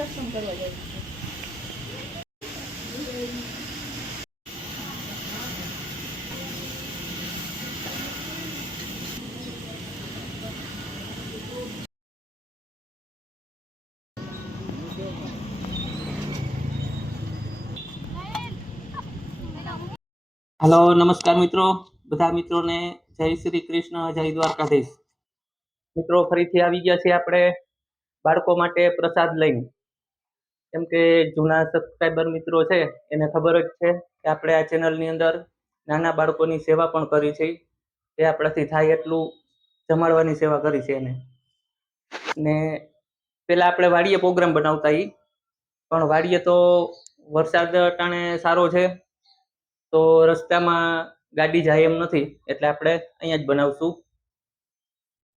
નિરીક્ષણ કરવા જાય છે. हेलो नमस्कार मित्रों, બધા મિત્રોને જય શ્રી કૃષ્ણ, જય દ્વારકાધીશ। મિત્રો ફરીથી આવી ગયા છે આપણે બાળકો માટે પ્રસાદ લઈને। કેમ કે જૂના સબસ્ક્રાઇબર મિત્રો છે એને ખબર જ છે કે આપણે આ ચેનલની અંદર નાના બાળકોની સેવા પણ કરી છે, તે આપણાથી થાય એટલું જમાડવાની સેવા કરી છે એને। ને પેલા આપણે વાડીએ પ્રોગ્રામ બનાવતા પણ વાડીએ તો વરસાદ અટાણે સારો છે તો રસ્તામાં ગાડી જાય એમ નથી, એટલે આપણે અહીંયા જ બનાવશું।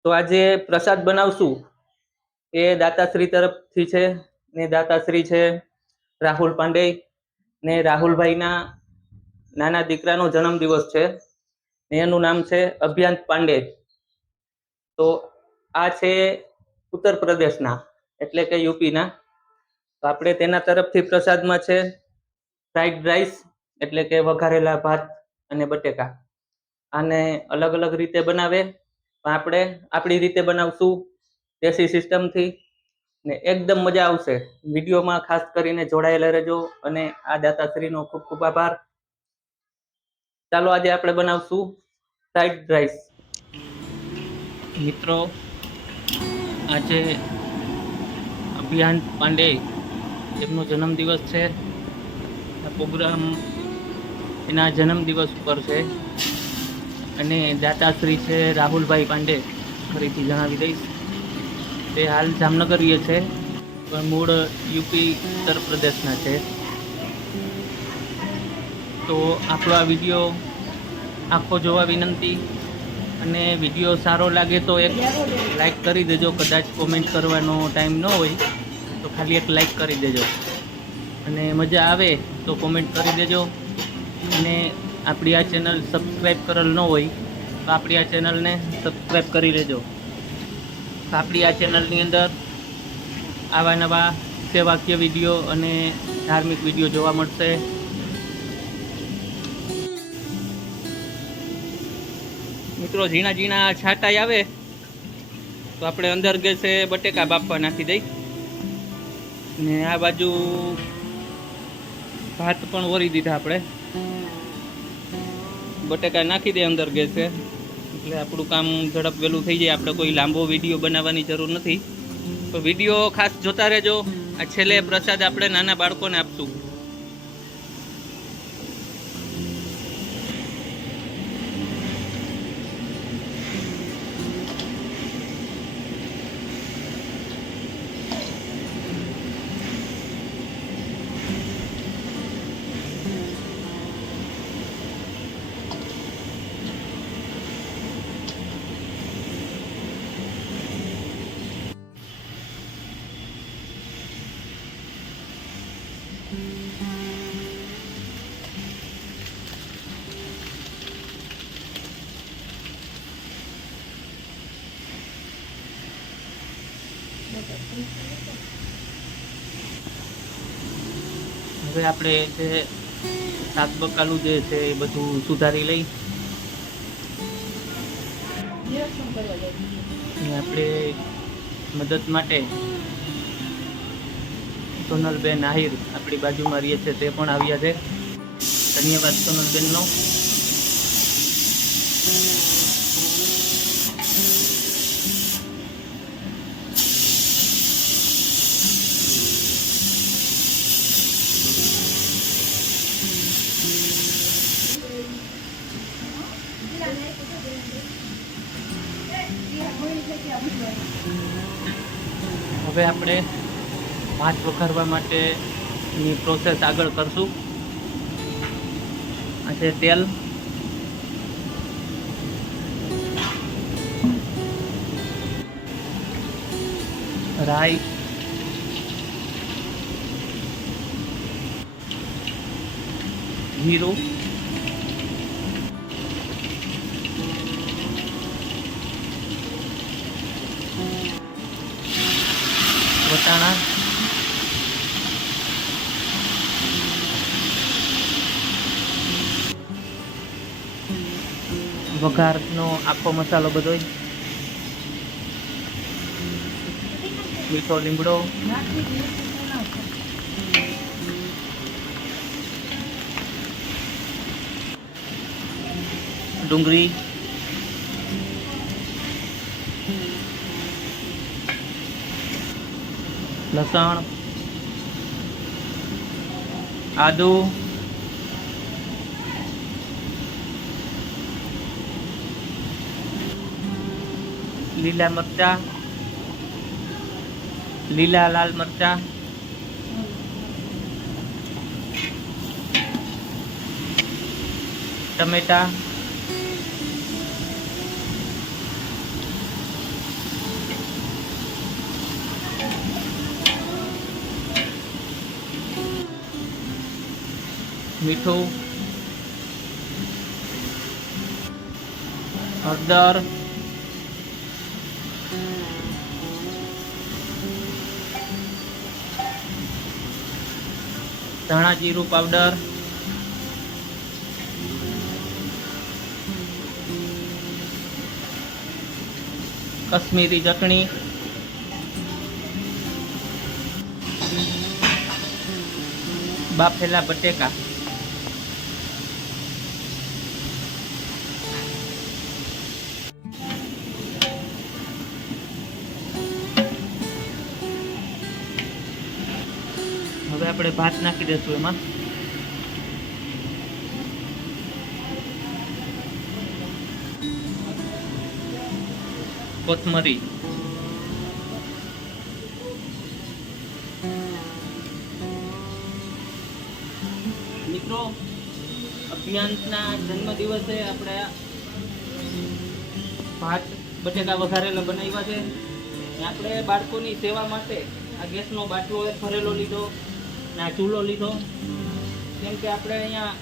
તો આજે પ્રસાદ બનાવશું એ દાતાશ્રી તરફથી છે, ને દાતાશ્રી છે રાહુલ પાંડે, ને રાહુલભાઈના નાના દીકરાનો જન્મદિવસ છે ને એનું નામ છે અભિયાન પાંડે। તો આ છે ઉત્તર પ્રદેશના એટલે કે યુપીના। તો આપણે તેના તરફથી પ્રસાદમાં છે ફ્રાઈડ રાઈસ એટલે કે વઘારેલા ભાત અને બટેકા। આને અલગ અલગ રીતે બનાવે પણ આપણે આપણી રીતે બનાવશું દેશી સિસ્ટમથી, ને એકદમ મજા આવશે। વિડીયોમાં ખાસ કરીને જોડાયેલા રહેજો અને આ દાતાશ્રીનો ખૂબ ખૂબ આભાર। ચાલો આજે આપણે બનાવશું ફ્રાઈડ રાઈસ। મિત્રો આજે અભિયાન પાંડે એમનો જન્મદિવસ છે, આ પ્રોગ્રામ એના જન્મદિવસ ઉપર છે અને દાતાશ્રી છે રાહુલભાઈ પાંડે, ફરીથી જણાવી દઈશ, તે હાલ જામનગર રહે છે પણ મૂળ યુપી ઉત્તર પ્રદેશના છે। તો આપણો આ વિડીયો આખો જોવા વિનંતી, અને વિડીયો સારો લાગે તો એક લાઈક કરી દેજો। કદાચ કોમેન્ટ કરવાનો ટાઈમ ન હોય તો ખાલી એક લાઈક કરી દેજો, અને મજા આવે તો કોમેન્ટ કરી દેજો। અને આપણી આ ચેનલ સબસ્ક્રાઈબ કરેલ ન હોય તો આપણી આ ચેનલને સબસ્ક્રાઈબ કરી લેજો। આપણી આ ચેનલની અંદર આવા નવા સેવાકીય વિડીયો અને ધાર્મિક વિડીયો જોવા મળશે। મિત્રો ઝીણા ઝીણા છાંટાઈ આવે તો આપણે અંદર ગેસે બટેકા બાફવા નાખી દઈ, ને આ બાજુ ભાત પણ વરી દીધા આપણે, બટેકા નાખી દે અંદર ગેસે એટલે આપણું કામ ઝડપ વહેલું થઈ જાય। આપણે કોઈ લાંબો વિડીયો બનાવવાની જરૂર નથી, તો વિડીયો ખાસ જોતા રહેજો। આ છેલ્લે પ્રસાદ આપણે નાના બાળકોને આપશું। હવે આપણે જે શાક બકાલું જે છે એ બધું સુધારી લઈ નિરીક્ષણ કરવા જાય છે. આપણે મદદ માટે સોનલબેન આહિર આપણી બાજુમાં રહીએ છે, તે પણ આવ્યા છે। ધન્યવાદ સોનલબેનનો। હવે આપણે ભાત વઘારવા માટેની પ્રોસેસ આગળ કરશું। આ છે તેલ, રાઈ, જીરું, વટાણા, વઘારનો આખો મસાલો બધો, મીઠો લીમડો, ડુંગળી, લસણ, આદુ, લીલા મરચા, લીલા લાલ મરચા, ટમેટા, મીઠું, હળદર, ધાણા જીરું પાવડર, કશ્મીરી ચટણી, બાફેલા બટેકા, હવે આપણે ભાત નાખી દઈશું એમાં. કોથમરી, મિત્રો અભિયાનના જન્મદિવસે આપણે ભાત બટેકા વઘારેલા બનાવ્યા છે. આપણે બાળકોની સેવા માટે આ ગેસનો બાટલો એક ભરેલો લીધો ને આ ચૂલો લીધો. કેમ કે આપણે અહીંયા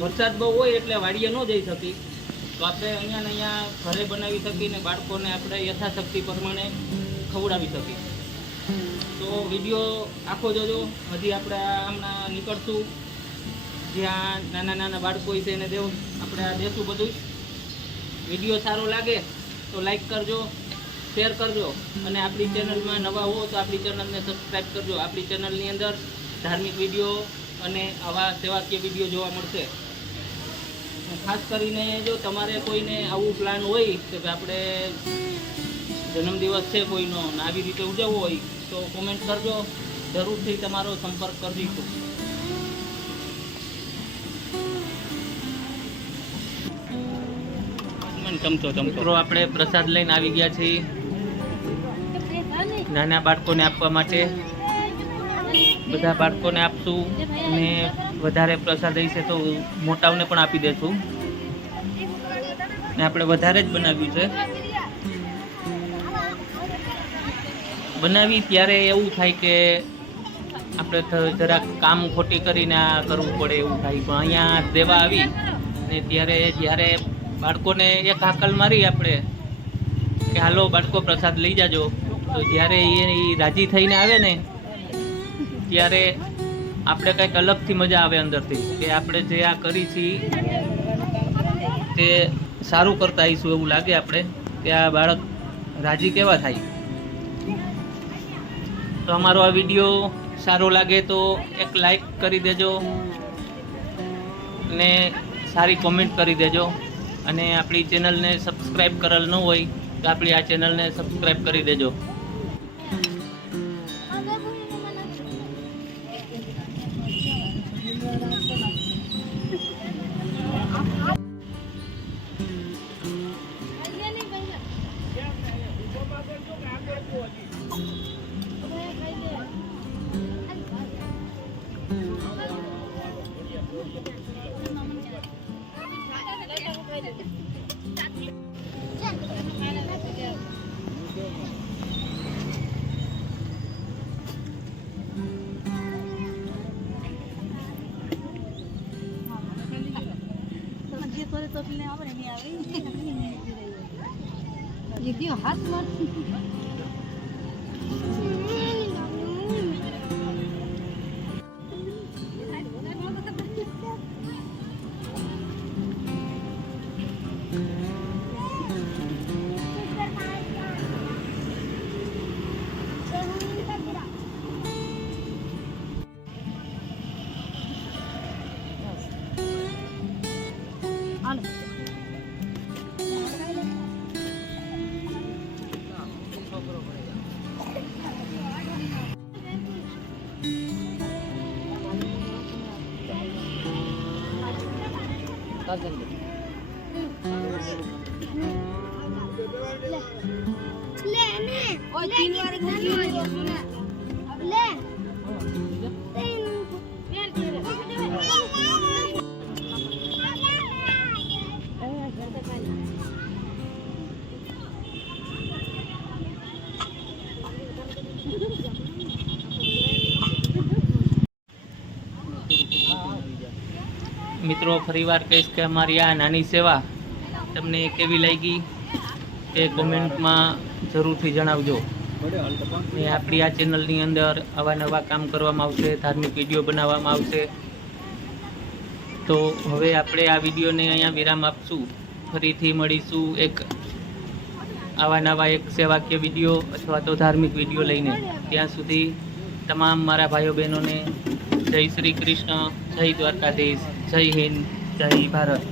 વરસાદ બહુ હોય એટલે વાડીએ ન જઈ શકી, તો આપણે અહીંયા ને અહીંયા ઘરે બનાવી શકીએ ને બાળકોને આપણે યથાશક્તિ પ્રમાણે ખવડાવી શકીએ. તો વિડીયો આખો જોજો. હજી આપણે હમણાં નીકળશું જ્યાં નાના નાના બાળકો છે એને દેવું આપણે આ દેશું બધું. વિડીયો સારો લાગે તો લાઈક કરજો, શેર કરજો અને આપણી ચેનલમાં નવા હો તો આપણી ચેનલને સબસ્ક્રાઈબ કરજો. આપણી ચેનલની અંદર ધાર્મિક વિડીયો અને આવા સેવાકીય વિડીયો જોવા મળશે. ખાસ કરીને જો તમારે કોઈને આવું પ્લાન હોય કે આપણે જન્મદિવસ છે કોઈનો ને આવી રીતે ઉજવવો હોય તો કોમેન્ટ કરજો, જરૂરથી તમારો સંપર્ક કરીશું. મિત્રો આપણે પ્રસાદ લઈને આવી ગયા છીએ નાના બાળકોને આપવા માટે. બધા બાળકોને આપશું અને વધારે પ્રસાદ હશે તો મોટાઓને પણ આપી દેશું. ને આપણે વધારે જ બનાવ્યું છે. બનાવી ત્યારે એવું થાય કે આપણે જરાક કામ ખોટી કરીને આ કરવું પડે એવું થાય, પણ અહીંયા દેવા આવી ને ત્યારે જ્યારે બાળકોને એક હાકલ મારી આપણે કે હાલો બાળકો પ્રસાદ લઈ જાજો, તો જ્યારે એ રાજી થઈને આવે ને ત્યારે આપણે કંઈક અલગથી મજા આવે અંદરથી કે આપણે જે આ કરી છીએ તે સારું કરતા આવીશું એવું લાગે આપણે કે આ બાળક રાજી કેવા થાય. તો અમારો આ વિડીયો સારો લાગે તો એક લાઈક કરી દેજો અને સારી કોમેન્ટ કરી દેજો. અને આપણી ચેનલને સબસ્ક્રાઈબ કરેલ ન હોય તો આપણી આ ચેનલને સબસ્ક્રાઈબ કરી દેજો. હાથ માર ઓય 3 વાર લે મિત્રો ફરીવાર કહીશ કે અમારી આ નાની સેવા તમને કેવી લાગી એ કોમેન્ટમાં જરૂરથી જણાવજો. ને આપણી આ ચેનલની અંદર આવા નવા કામ કરવામાં આવશે, ધાર્મિક વિડીયો બનાવવામાં આવશે. તો હવે આપણે આ વિડીયોને અહીંયા વિરામ આપશું. ફરીથી મળીશું એક આવા નવા એક સેવાકીય વિડીયો અથવા તો ધાર્મિક વિડીયો લઈને. ત્યાં સુધી તમામ મારા ભાઈઓ બહેનોને જય શ્રી કૃષ્ણ, જય દ્વારકાધીશ, જય હિન્દ, જય ભારત.